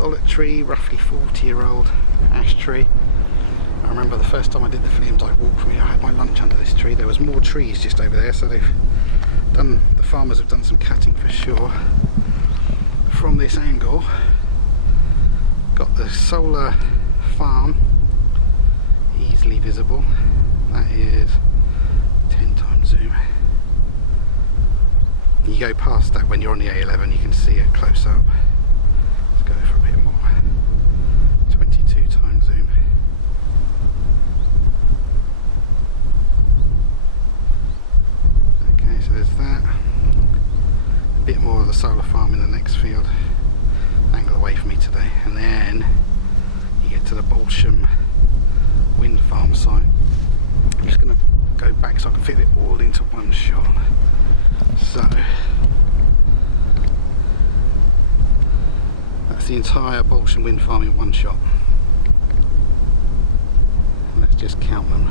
solitary, roughly 40-year-old ash tree. I remember the first time I did the Fleam Dyke walk for me, I had my lunch under this tree. There was more trees just over there, so the farmers have done some cutting for sure. From this angle, got the solar farm easily visible. That is 10 times zoom. You go past that when you're on the A11, you can see it close up. Let's go for a bit more. 22 times zoom. Okay, so there's that. A bit more of the solar farm in the next field. Angle away from me today. And then you get to the Bushnell wind farm site. I'm just going to go back so I can fit it all into one shot. So that's the entire Bushnell wind farm in one shot. Let's just count them.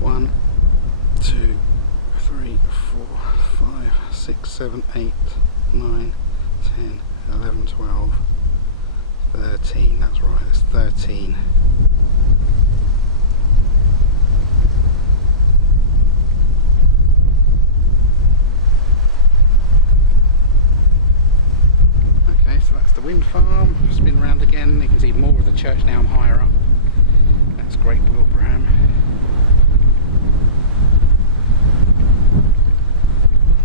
1, 2, 3, 4, 5, 6, 7, 8, 9, 10, 11, 12, 13. That's right, it's 13. So that's the wind farm. Spin around again, you can see more of the church now I'm higher up. That's Great Wilbraham.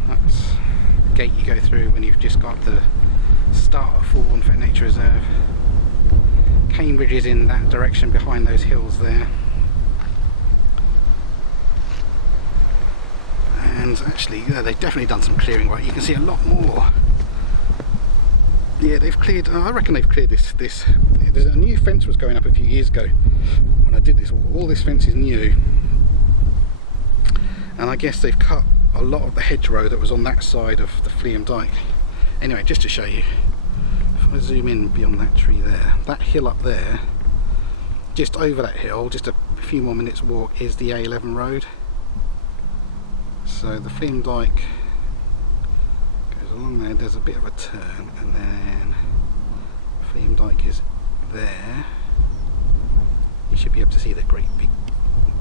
That's the gate you go through when you've just got the start of Fulbourn Nature Reserve. Cambridge is in that direction behind those hills there. And actually, yeah, they've definitely done some clearing work. You can see a lot more. Yeah, they've cleared, I reckon they've cleared this, there's a new fence was going up a few years ago when I did this, all this fence is new, and I guess they've cut a lot of the hedgerow that was on that side of the Fleam Dyke. Anyway, just to show you, if I zoom in beyond that tree there, that hill up there, just over that hill, just a few more minutes walk, is the A11 road. So the Fleam Dyke along there, there's a bit of a turn, and then Fleam Dyke is there. You should be able to see the great big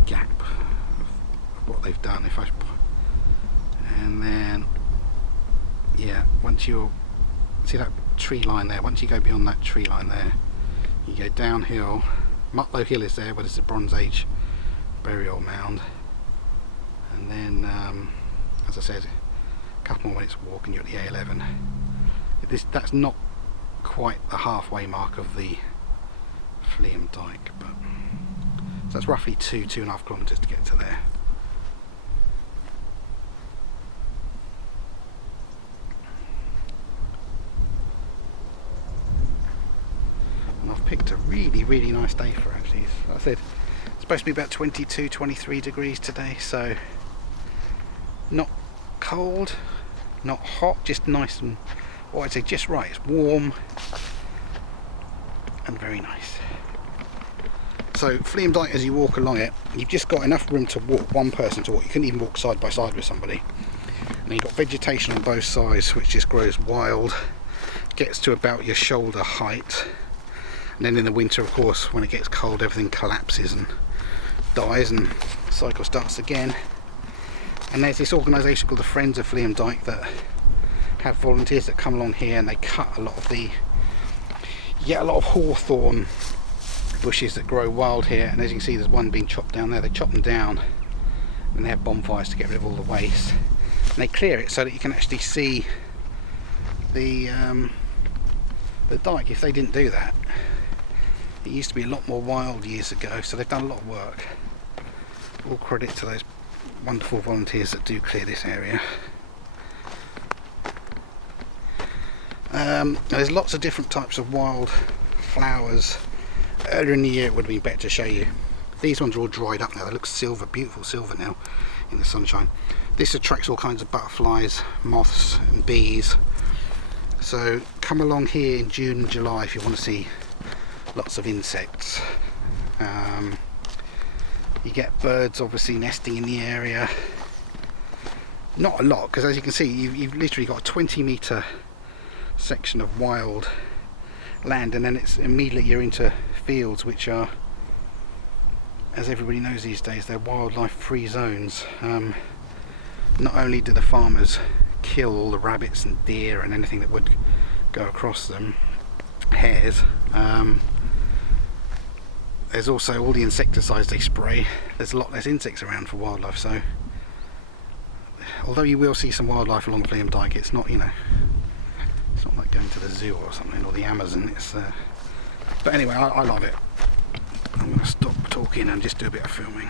gap of what they've done. And then, yeah, once you see that tree line there, once you go beyond that tree line there, you go downhill. Mutlow Hill is there, where there's a Bronze Age burial mound, and then, as I said, couple more minutes walk and you're at the A11. That's not quite the halfway mark of the Fleam Dyke, but so that's roughly 2.5 kilometres to get to there. And I've picked a really nice day for actually. Like I said, it's supposed to be about 22-23 degrees today, so not cold, not hot, just nice and, what I'd say, just right. It's warm and very nice. So Fleam Dyke, as you walk along it, you've just got enough room to walk, one person to walk. You couldn't even walk side by side with somebody. And you've got vegetation on both sides which just grows wild, gets to about your shoulder height, and then in the winter, of course, when it gets cold, everything collapses and dies and the cycle starts again. And there's this organisation called the Friends of Fleam Dyke that have volunteers that come along here, and they cut a lot of you get a lot of hawthorn bushes that grow wild here, and as you can see there's one being chopped down there. They chop them down and they have bonfires to get rid of all the waste, and they clear it so that you can actually see the dyke. If they didn't do that, it used to be a lot more wild years ago, so they've done a lot of work. All credit to those wonderful volunteers that do clear this area. There's lots of different types of wild flowers. Earlier in the year it would have been better to show you. These ones are all dried up now. They look silver, beautiful silver now in the sunshine. This attracts all kinds of butterflies, moths and bees. So come along here in June and July if you want to see lots of insects. You get birds obviously nesting in the area. Not a lot, because as you can see you've literally got a 20 metre section of wild land, and then it's immediately you're into fields which are, as everybody knows these days, they're wildlife free zones. Not only do the farmers kill all the rabbits and deer and anything that would go across them, hares, there's also all the insecticides they spray. There's a lot less insects around for wildlife, so although you will see some wildlife along Fleam Dyke, it's not, you know, it's not like going to the zoo or something, or the Amazon. It's but anyway, I love it. I'm going to stop talking and just do a bit of filming.